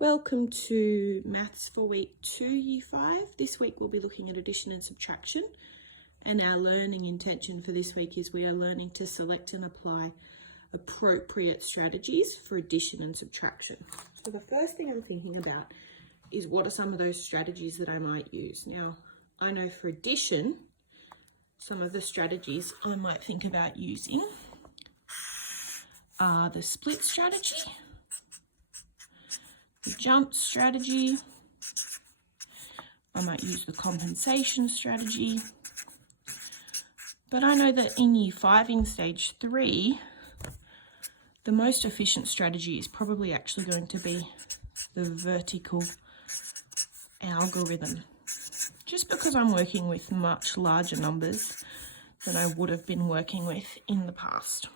Welcome to Maths for Week 2, Year 5. This week we'll be looking at addition and subtraction, and our learning intention for this week is we are learning to select and apply appropriate strategies for addition and subtraction. So the first thing I'm thinking about is what are some of those strategies that I might use. Now, I know for addition, some of the strategies I might think about using are the split strategy, the jump strategy, I might use the compensation strategy, but I know that in Year 5 in Stage 3, the most efficient strategy is probably actually going to be the vertical algorithm, just because I'm working with much larger numbers than I would have been working with in the past.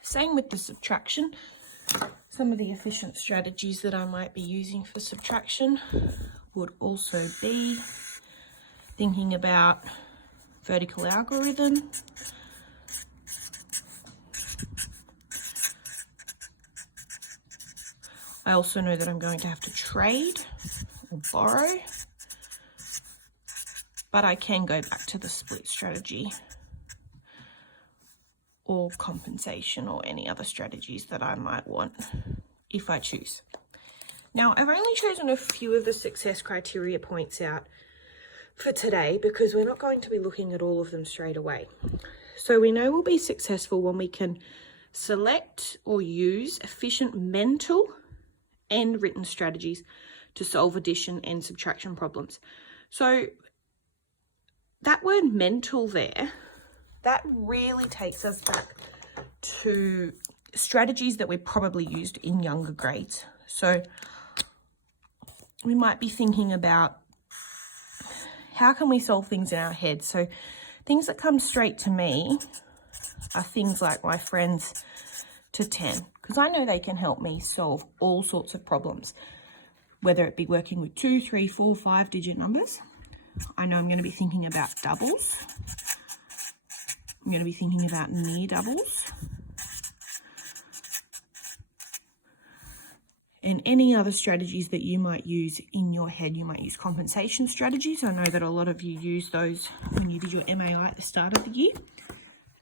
Same with the subtraction. Some of the efficient strategies that I might be using for subtraction would also be thinking about vertical algorithm, I also know that I'm going to have to trade or borrow, but I can go back to the split strategy or compensation or any other strategies that I might want if I choose. Now, I've only chosen a few of the success criteria points out for today because we're not going to be looking at all of them straight away. So we know we'll be successful when we can select or use efficient mental and written strategies to solve addition and subtraction problems. So that word mental there, that really takes us back to strategies that we probably used in younger grades. So we might be thinking about how can we solve things in our head. So things that come straight to me are things like my friends to 10, because I know they can help me solve all sorts of problems, whether it be working with 2, 3, 4, 5 digit numbers. I know I'm going to be thinking about doubles. I'm going to be thinking about near doubles. And any other strategies that you might use in your head. You might use compensation strategies. I know that a lot of you use those when you did your MAI at the start of the year.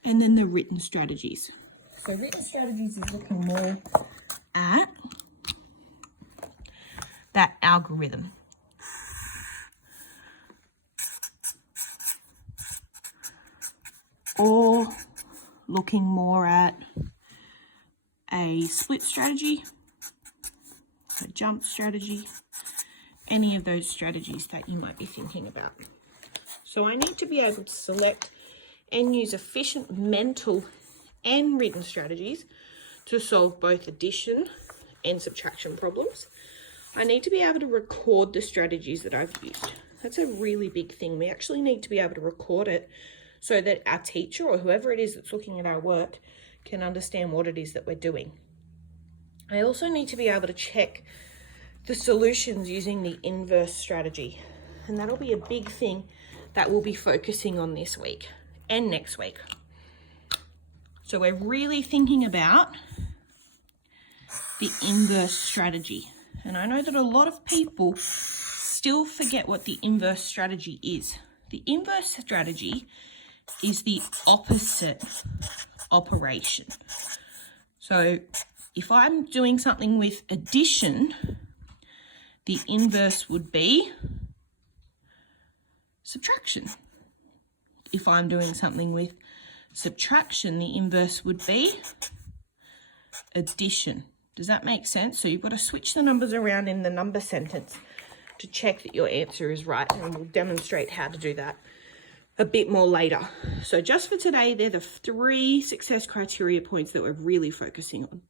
And then the written strategies. So written strategies is looking more at that algorithm. Or looking more at a split strategy, a jump strategy, any of those strategies that you might be thinking about. So I need to be able to select and use efficient mental and written strategies to solve both addition and subtraction problems. I need to be able to record the strategies that I've used. That's a really big thing. We actually need to be able to record it so that our teacher or whoever it is that's looking at our work can understand what it is that we're doing. I also need to be able to check the solutions using the inverse strategy, and that'll be a big thing that we'll be focusing on this week and next week. So we're really thinking about the inverse strategy, and I know that a lot of people still forget what the inverse strategy is. The inverse strategy is the opposite operation. So if I'm doing something with addition, the inverse would be subtraction. If I'm doing something with subtraction, the inverse would be addition. Does that make sense? So you've got to switch the numbers around in the number sentence to check that your answer is right, and we'll demonstrate how to do that a bit more later. So just for today, they're the 3 success criteria points that we're really focusing on.